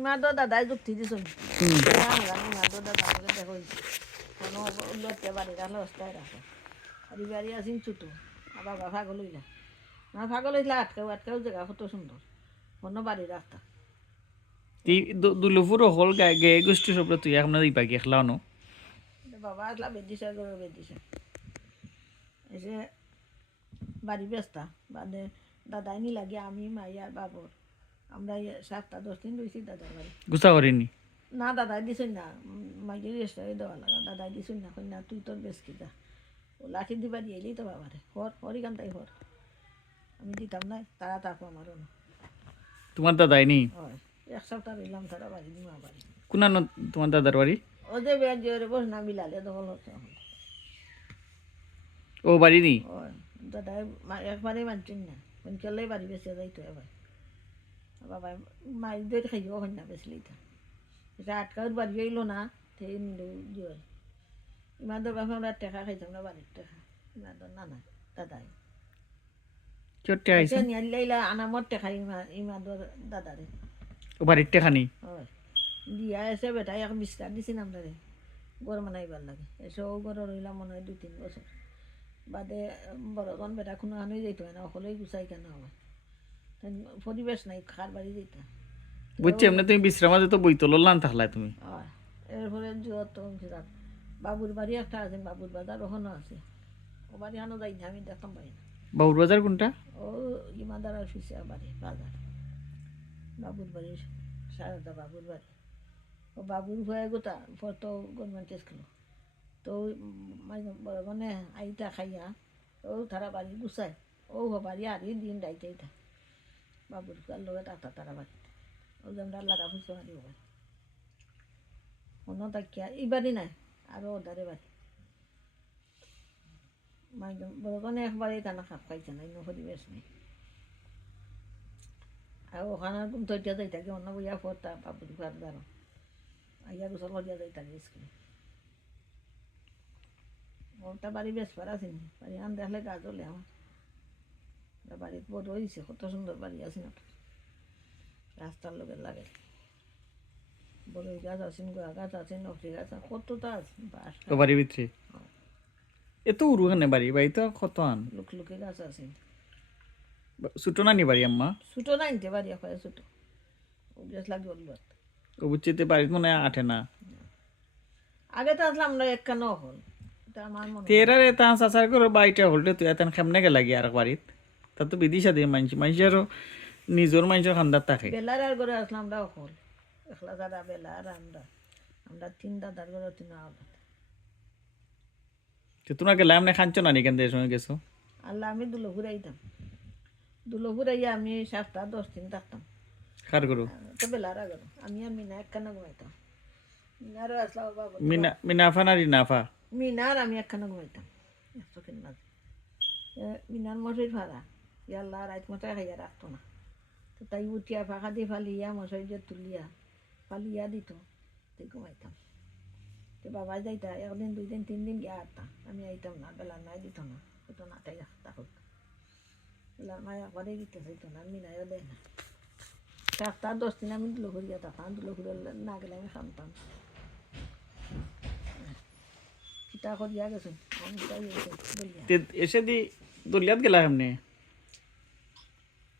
ইমাদর দাদাই যুক্তি দিছুন ইমাদর দাদা দেখো কোনো উল্লতে বাড়ি রাখলে অবস্থায় রাখো আর বাড়ি আসিন ছোটো আবার পাগল হইলা না পাগল হইলে আটকাও জায়গা কত সুন্দর কোনো বাড়ি রাখতা দুলুপুর হল গে গোষ্ঠী সব তুই এখন দিবা কি খেলাও নো বাবা আসলা বেদিসা করে বেদিসা এসে বাড়ি ব্যস্তা বাদে দাদাই নি লাগে আমি মাইয়া বাবর আমরা 7-10 দিন রয়েছি দাদার বাড়ি গুছা করিনি না দাদাই দিছুন না মাইয়ের রেস্টারে দেওয়া লাগা দাদাই দিছুন না কই না তুই তোর বেশ কিতা ও লাঠি দিবা দিয়ে এলেই তো বাবারে হরি কান্তাই হর আমি দিতাম না তারা তাকো আমারও না তোমার দাদাই নি হয় 1 সপ্তাহ রইলাম তারা বাড়ি দিমা বাড়ি কোনানো তোমার দাদার বাড়ি ও যে বের জোরে বস না বিলালে দখল হচ্ছে ও বাড়ি নি হয় দাদাই একবারে মানছেন না কেলাই বাড়ি বেঁচে যাইতো এবার বাবা মাই দিয়ে খাইও হয় না বেশলেই তা এটা আটকাউর বাড়ি হইলো না সেই নিল জোর ইমাদের বাপে আমরা টেকা খাইতাম না বাড়ির টেকা ইমাদের না না দাদাই চট্টে আইছে নিয়াইলা আনামত টেকা ইমাদের দাদারে ও বাড়ির টেখানি হয় দিয়া এসে বেটাই এক বিস্তার দিছি নামদারে ঘর বানাইবার লাগে এসে ও ঘর রইলাম মনে হয় 2-3 বছর বাদে বড়জন বেটা কোনো আনুই যাইতো না সকলেই গুছাই কেন আমার পরিবেশ নাই খার বাড়ি যেটা বুঝছি এমনি তুমি বিশ্রামা যেত বইতল লান থাকলাই তুমি এরপরে যত বাবুর বাড়ি একটা আছে বাবুর বাজার ওখানে আছে ও বাড়ি আনো যাই না আমি দেখতাম পাই না বাবুর বাজার কোনটা ও ইমাদার অফিসে বাড়ি বাজার বাবুর বাড়ির সারদা বাবুর বাড়ি ও বাবুর হয়ে গোটা তো গভর্নমেন্ট স্কুল তো মানে আইটা খাইয়া ও তারা বাড়ি গুছায় ও বাড়ি আর দিন ডাইতে আইতা বাবুর ফুয়ার লগে তারা বাড়িতে ও যেমন লাগা ফুসে বাড়ি ও বাড়ি অন্য তাকিয়া এই বাড়ি নাই আরও ওদারে বাড়ি বড়জনে একবারে টানা খাপ খাইছে না অন্য পরিবেশ নেই আর ওখানে তৈরিয়া যাই থাকে অন্য বইয়া পড়তা বাবুর ফুয়ার দ্বারা আইয়া গোসল করিয়া যাই থাকে স্কুলে ওটা বাড়ি বেশ পারা আছে নি বাড়ি আন দেখলে গাছ হলে আমার বাড়িতে বড় হয়েছে কত সুন্দর বাড়ি আছে না রাস্তার লোকের লাগে বড় গাছ আছেন গোয়া গাছ আছে নকরি গাছ আছে কতটা আছে বাস ও বাড়ির ভিতরে এত উড়ুখানে বাড়ি বাড়ি তো কত আন লুকে গাছ আছে ছোটো নানি বাড়ি আম্মা ছোটো না নিতে বাড়ি এখন ছোটো বেশ লাগে বলবার ও বুঝছিতে বাড়িতে মনে হয় আঠে না আগে তো আসলাম আমরা একখানো হল এটা আমার মনে তেরারে তান সাসার করে বাড়িটা হলতে তুই এত খেমনে গে লাগি আর বাড়িত তা তো বিদিশা দিয়ে মানছি আরো নিজের মানুষের খান্দার থাকে বেলার আর করে আসলাম আমরা হল একলা দাদা বেলা আর আমরা 3 দাদার করে 3 আলাদা তো তোমরা গেলে এমনি খাঞ্চো না নিকেন দেশের সঙ্গে গেছো আল্লাহ আমি দুলপুরাইয়া আমি 7-10 দিন থাকতাম কার করো তো বেলার আগে আমি আর মিনা একখানা ঘুমাইতাম মিনারও আসলাম বাবা মিনাফা না রিনাফা মিনার আমি একখানা ঘুমাইতাম চোখের মাঝে মিনার মশারির ভাড়া ইয়াল্লা রাত মশাই খাইয়া রাখতো না তো তাই উঠিয়া ফাঁকা দিয়ে ফালিয়া মশারি দিয়ে তুলিয়া ফালিয়া দিত তাই ঘুমাইতাম তো বাবা যাইতা 1 দিন 2 দিন 3 দিন গিয়া আটতা আমি আইতাম না বেলার নাই দিত না হতো না তাই থাকুক বেলার মায় একবারে দিতে চাইতো না মিনাইও দেয় না 7-10 দিন আমি দুলপুরিয়া থাকতাম দুলপুরে না গেলে আমি খামতাম কিতা করিয়া গেছে এসে দি দলিয়াত গেলা এমনি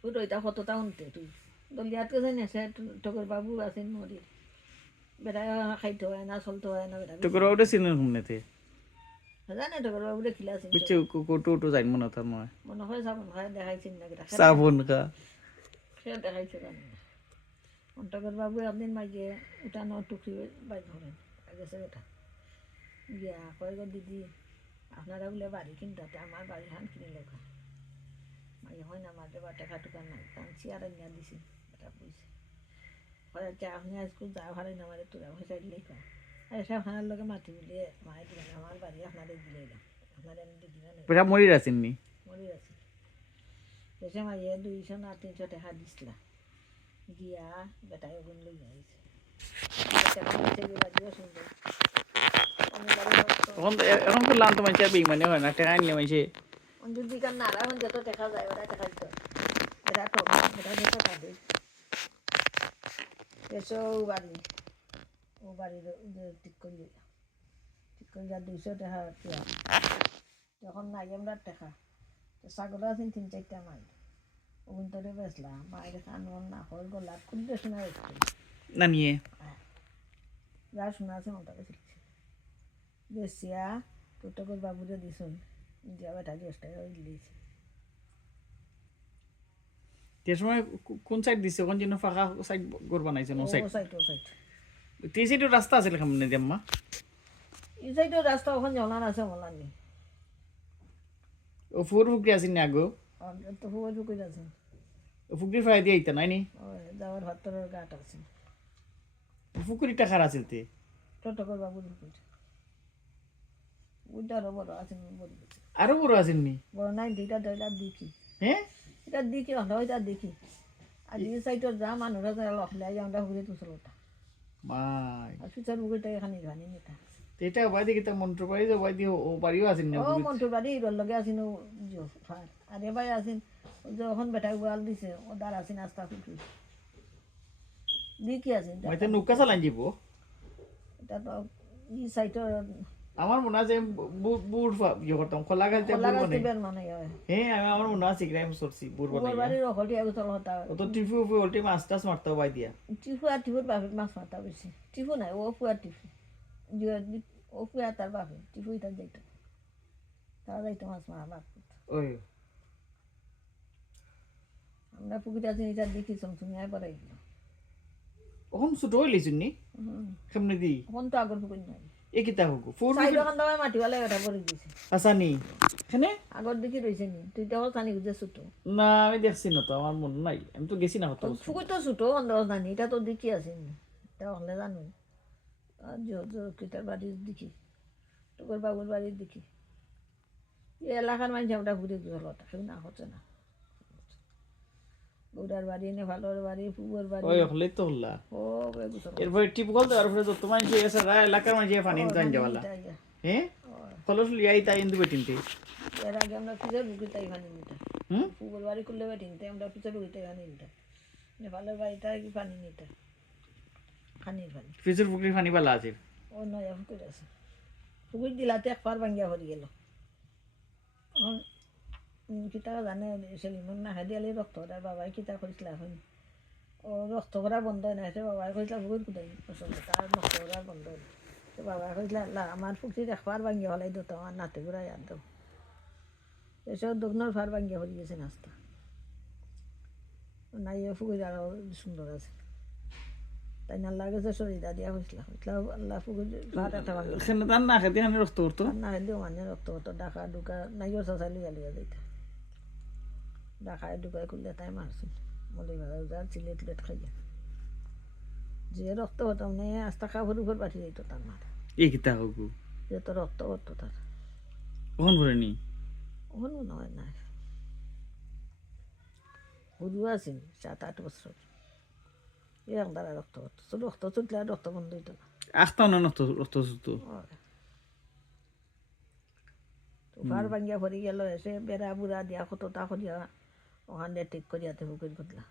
তুই রইতা কতটা উনতে তুই দলিয়াত গেছে নেছে টকর বাবু আছেন নদীর বেটা খাইতে হয় না চলতে হয় না বেটা তো করে ওটা চিনেন শুনতে জানে টকর বাবু দেখিলা আছে বুঝছে কোটো যাই মনে তার মনে হয় সাবন খায় দেখাইছেন না কেটা সাবন কা সে দেখাইছে জানি না টকর বাবু একদিন মাইকে উঠানো টুকরি বাইক ধরেন গেছে বেটা গিয়া কয় গো দিদি আপনারা বলে বাড়ি কিনতে আমার বাড়ি হান কিনে লেখা মাইকে হয় না আমার দেবা টেকা টুকা নাই কারণ চেয়ার নিয়ে দিছি এটা বুঝছে হয় আপনি আজকে যা ভাড়াই না আমার তোরা হয়ে সাইড লেখা আর সব হানার লোকে মাটি মিলিয়ে মায়ের দিলেন আমার বাড়ি আপনাদের দিলে এলাম আপনাদের আমি দিদিনা মরি আছেননি মরি আছে এসে মাইয়ে 200 না 300 টাকা দিছিলা গিয়া বেটাই ওগুন লই আইছে এখন তো লান তো মানুষ আর বেইমানি হয় না টাকা আনলে মানুষে যদি কার নারা হন যত টাকা যায় ওরা টাকা দিত এটা তো এটা টাকা দেয় এসে ও বাড়ির ঠিক করলি 200 টাকা পেয়া যখন নাই আমরা টাকা তো ছাগল আছেন 3-4টা মাই ওগুন তোরে বেচলাম মায়ের কানন না হল গোলাপ খুলতে শোনা একটু না নিয়ে যা শোনা আছে মনটা বেশি বেশিয়া তোর বাবুরে দিছুন দিয়া বেটা 10 টাকা দিয়েছে তে সময় কোন সাইড দিছে কোন জন্য ফাঁকা সাইড ঘর বানাইছে নো সাইড ও সাইড তে সাইডের রাস্তা আছে কেমনে দেম্মা এই সাইডের রাস্তা ওখানে জলান আছে মলানি ও ফুর ফুকরি আছে না আগো তো ফুয়া ঢুকে আছে ও ফুকরি ফাই দিয়ে আইতা নাই নি যাওয়ার ভাতরের গাট আছে ফুকরি টাকার আছে তে তোর বাবু ঢুকে ওইটারও বড় আছে বড় আরো বড় আছেন নি বড় নাই দুইটা দেখি হ্যাঁ এটা দেখি ওইটা দেখি আর এই সাইডের যা মানুষরা যারা লখলে আমরা ঘুরে তুলটা মাই আর ফিচার বুকেটা এখানে জানি নিতা এটা বাই দিকে তা মন্ত্র বাড়ি যে বাই দিয়ে ও বাড়িও আছেন না ও মন্টু বাড়ি ইরর লগে আসিন ফার আর এবার আসিন যখন বেটা গোয়াল দিছে ও দাঁড় আসিন আস্তা ফুটু দেখি আসিন মাইতে নৌকা চালান যাব এটা তো ই সাইডের আমার মনে আছে বুড় ইয়ে করতাম খোলা গালতে বুড় মানে বের মানে হয় হ্যাঁ আমি আমার মনে আছে গ্রাম সরছি বুড় ওর বানাই বাড়ির হলি আগে চল হতা ও তো টিফু উল্টে মাছ টাছ মারতে বাই দিয়া টিফুর বাপের মাছ মাতা বেশি টিফু নাই ও ফুয়ার টিফু ও ফুয়া তার বাপে টিফু তার যাইতো তারা যাইতো মাছ মারা বাপ ওই আমরা পুকুরে আছি এটা দেখি তুমি আয় পরে ওখান ছোট হইলিছুন নি কেমনে দি এখন তো আগর পুকুর নাই এ কিতা হোক ফুর সাইড ওখান দামে মাটিওয়ালা এটা পরে দিয়েছে আসানি এখানে আগর দেখি রয়েছে নি তুই তো জানি যে ছোট না আমি দেখছি না তো আমার মনে নাই আমি তো গেছি না কত পুকুর তো ছোট অন্ধ জানি এটা তো দেখি আছে এটা হলে জানো কিতার বাড়ির দেখি তোর বাবুর বাড়ির দেখি এই এলাকার মানুষ আমরা ঘুরে গেলটা কেউ না হচ্ছে না বুড়ার বাড়ি নে ভালোর বাড়ি পুকুর বাড়ি ওই হলে তো হল্লা ও বেগুসর এরপরে টিপ গল দেওয়ার পরে যত মানুষ এসে এলাকার মাঝে পানি তো আনতে পারলা হ্যাঁ কলস লিয়াই তাই ইন্দু বেটিনতে এর আগে আমরা পিছনে ঢুকি তাই পানি নিতে পুকুর বাড়ি করলে বেটিনতে আমরা পিছনে ঢুকি তাই পানি নিতে ভালোর বাড়িটা কি পানি নিতে খানির পানি ফিজুর পুকুরি পানি বালা আছে ও নয়া পুকুর আছে পুকুর দিলাতে এক পার ভাঙ্গিয়া ভরি গেল কিতা জানে সেলিমন না খাই দিয়ালে রক্ত করার বাবাই কিতা করেছিল এখন ও রক্ত করা বন্ধ হয় না সে বাবাই কইছিল পুকুর কোথায় পছন্দ তার রক্ত করার বন্ধ হয় তো বাবাই কইছিল আল্লাহ আমার পুকুরির এক পার ভাঙ্গিয়া হলাই দিত আমার নাতে ঘুরাই আর দাও এসব দোকানের ফার ভাঙ্গিয়া হয়ে গেছে নাস্তা নাই পুকুর আরো সুন্দর আছে তাই না লাগেছে শরীরা দিয়া হয়েছিল আল্লাহ পুকুর ভাত একটা ভাঙি সেখানে তার না খেতে আমি রক্ত করতো না খেলেও মানে রক্ত হতো ডাকা ডুকা নাইও চাচা লিয়া লিয়া যাইতা ডাকায় ডুকায় করলে তাই মারছিল মলি বাজার যার চিলেট লেট খাইয়া যে রক্ত হতো মানে আস্তা খাবার উপর পাঠিয়ে দিত তার মার এই কিতা হোক যে তো রক্ত হতো তার কখন ভরে নি ওখানে মনে হয় না হুরু আছিল 7-8 বছর এরকম দ্বারা রক্ত হতো রক্ত ছুটলে আর রক্ত বন্ধ হইতো না আসতাম না রক্ত সুতো তো ফার ভাঙ্গিয়া ভরি গেল এসে বেড়া বুড়া দিয়া কত তা করিয়া ওখানে ঠিক করিয়াতে পুকুর করলা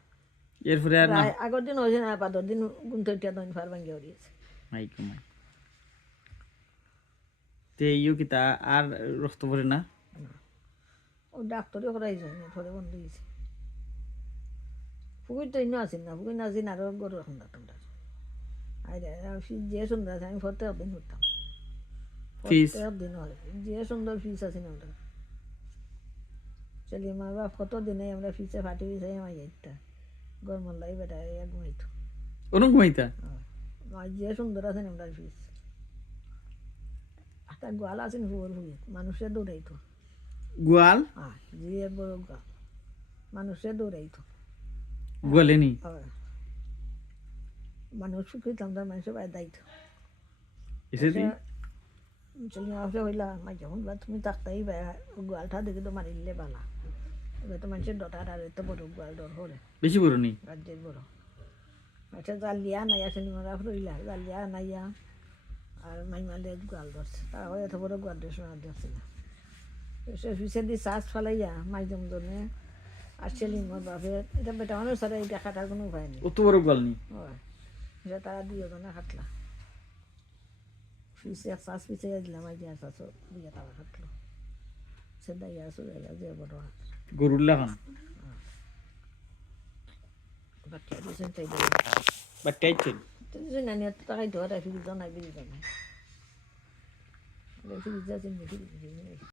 এরপরে আর না আগের দিন হয়েছে না 5 দিন গুনতইটা দইন ফার ভাঙ্গিয়া হরিয়েছে মাই কমাই তে ইউ কিতা আর রক্ত ভরে না ও ডাক্তারে করাইছে না ধরে বন্ধ হয়েছে পুকুর তো ইনো আসেন না পুকুর না আসেন আরো গরু এখন না তোমরা যে সুন্দর আছে আমি প্রত্যেক দিন করতাম প্রত্যেক দিন হয় যে সুন্দর ফিস আছে না ওটা চলি মা বাপ কত দিনে আমরা ফিসে ফাটি ফিসে আমার যাইতা গরম লাই বেটা এক ঘুমাইতো অনেক ঘুমাইতা যে সুন্দর আছে না আমরা ফিস একটা গোয়াল আছেন হুয়ার হুয়ে মানুষের দৌড়াইতো গোয়াল যে বড় গোয়াল মানুষের দৌড়াইতো গোয়ালেনি মানুষ শুকিতাম তার মানুষের বাইরে দায়িত্ব এসে দি চলি আসে হইলা মা যখন বা তুমি তাকতাই গোয়ালটা দেখে তো মারিলে বালা এবার তো মানুষের ডটার আর এত বড় গোয়াল ডর হরে বেশি বড় নি রাজ্যের বড় আচ্ছা জালিয়া নাইয়া চলি মারা হইলা জালিয়া নাইয়া আর মাইমালে গোয়াল ধরছে তারা হয় এত বড় গোয়াল ধরছে না ধরছে না সে পিছিয়ে দিয়ে চাষ ফেলাইয়া মাইজম জনে আর সেলিমর বাপে এটা বেটা মানুষ আর এই দেখাটার কোনো উপায় নেই অত বড় গোয়াল নি হয় সেটা তারা দুজনে খাটলা পিছিয়ে এক শ্বাস পিছিয়ে দিলাম আই যে শ্বাস দিয়ে তারা খাটলো সে দাইয়া চলে যে বড় গরুল্লা খান বাচ্চা দিয়েছেন তাই বাট্টাইছেন দিয়েছেন না নিয়ে তাকাই ধরে ফিরিজ নাই ফিরিজ নাই ফিরিজ আছে ফিরিজ